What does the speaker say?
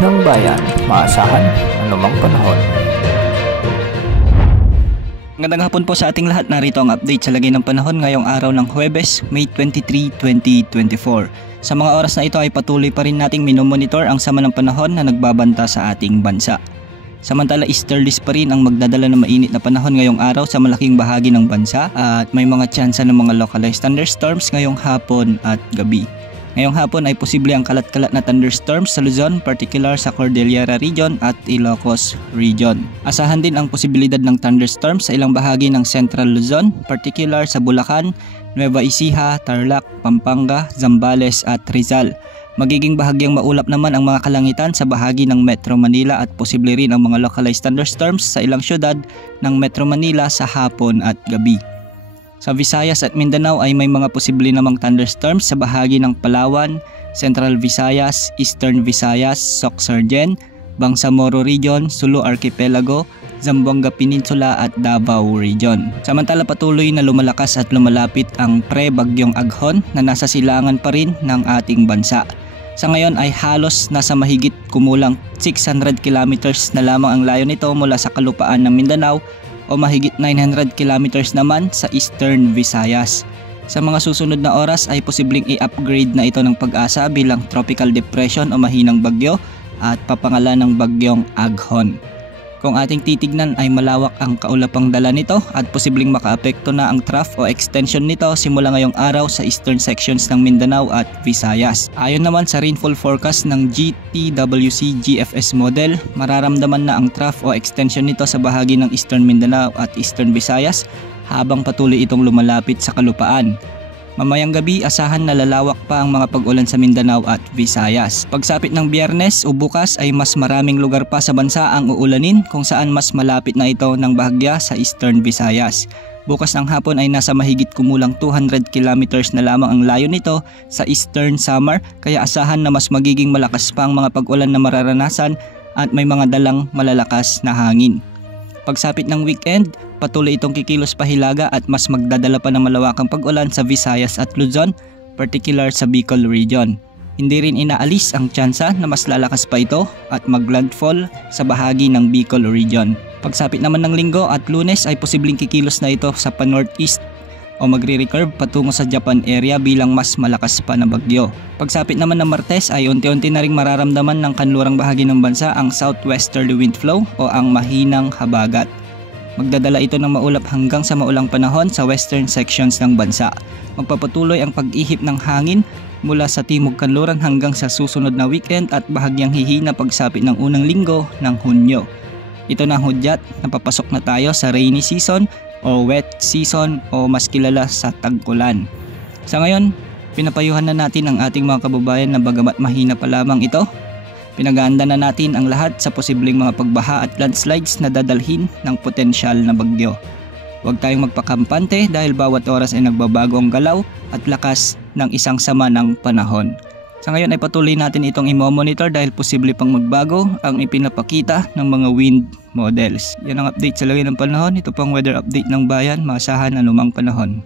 ng bayan, maasahan anumang panahon. Magandang hapon po sa ating lahat. Narito ang update sa lagay ng panahon ngayong araw ng Huwebes, May 23, 2024. Sa mga oras na ito ay patuloy pa rin nating minomonitor ang sama ng panahon na nagbabanta sa ating bansa. Samantala, easterlies pa rin ang magdadala ng mainit na panahon ngayong araw sa malaking bahagi ng bansa at may mga tsansa ng mga localized thunderstorms ngayong hapon at gabi. Ngayong hapon ay posible ang kalat-kalat na thunderstorms sa Luzon, particular sa Cordillera Region at Ilocos Region. Asahan din ang posibilidad ng thunderstorms sa ilang bahagi ng Central Luzon, particular sa Bulacan, Nueva Ecija, Tarlac, Pampanga, Zambales at Rizal. Magiging bahagyang maulap naman ang mga kalangitan sa bahagi ng Metro Manila at posible rin ang mga localized thunderstorms sa ilang syudad ng Metro Manila sa hapon at gabi. Sa Visayas at Mindanao ay may mga posible namang thunderstorms sa bahagi ng Palawan, Central Visayas, Eastern Visayas, Sorsogon, Bangsamoro Region, Sulu Archipelago, Zamboanga Peninsula at Davao Region. Samantala, patuloy na lumalakas at lumalapit ang pre-bagyong Aghon na nasa silangan pa rin ng ating bansa. Sa ngayon ay halos nasa mahigit kumulang 600 kilometers na lamang ang layo nito mula sa kalupaan ng Mindanao o mahigit 900 kilometers naman sa Eastern Visayas. Sa mga susunod na oras ay posibleng i-upgrade na ito ng Pag-asa bilang tropical depression o mahinang bagyo at papangalan ng bagyong Aghon. Kung ating titignan ay malawak ang kaulapang dala nito at posibleng makaapekto na ang trough o extension nito simula ngayong araw sa eastern sections ng Mindanao at Visayas. Ayon naman sa rainfall forecast ng GTWC GFS model, mararamdaman na ang trough o extension nito sa bahagi ng eastern Mindanao at eastern Visayas habang patuloy itong lumalapit sa kalupaan. Mamayang gabi, asahan na lalawak pa ang mga pag-ulan sa Mindanao at Visayas. Pagsapit ng Biyernes o bukas ay mas maraming lugar pa sa bansa ang uulanin kung saan mas malapit na ito ng bahagya sa Eastern Visayas. Bukas ng hapon ay nasa mahigit kumulang 200 kilometers na lamang ang layo nito sa Eastern Samar, kaya asahan na mas magiging malakas pa ang mga pag-ulan na mararanasan at may mga dalang malalakas na hangin. Pagsapit ng weekend, patuloy itong kikilos pa hilaga at mas magdadala pa ng malawakang pag-ulan sa Visayas at Luzon, particular sa Bicol Region. Hindi rin inaalis ang tsansa na mas lalakas pa ito at maglandfall sa bahagi ng Bicol Region. Pagsapit naman ng Linggo at Lunes ay posibleng kikilos na ito sa pa-northeast o magre-recurve patungo sa Japan area bilang mas malakas pa na bagyo. Pagsapit naman ng Martes ay unti-unti na ring mararamdaman ng kanlurang bahagi ng bansa ang southwesterly wind flow o ang mahinang habagat. Magdadala ito ng maulap hanggang sa maulang panahon sa western sections ng bansa. Magpapatuloy ang pag-ihip ng hangin mula sa timog kanluran hanggang sa susunod na weekend at bahagyang hihina pagsapit ng unang linggo ng Hunyo. Ito na ang hudyat na papasok na tayo sa rainy season o wet season o mas kilala sa tag-ulan. Sa ngayon, pinapayuhan na natin ang ating mga kababayan na bagamat mahina pa lamang ito, pinag-aanda na natin ang lahat sa posibleng mga pagbaha at landslides na dadalhin ng potensyal na bagyo. Huwag tayong magpakampante dahil bawat oras ay nagbabago ang galaw at lakas ng isang sama ng panahon. Sa ngayon ay patuloy natin itong i-monitor dahil posible pang magbago ang ipinapakita ng mga wind models. Yan ang update sa lagay ng panahon. Ito pang weather update ng bayan, maasahan anumang panahon.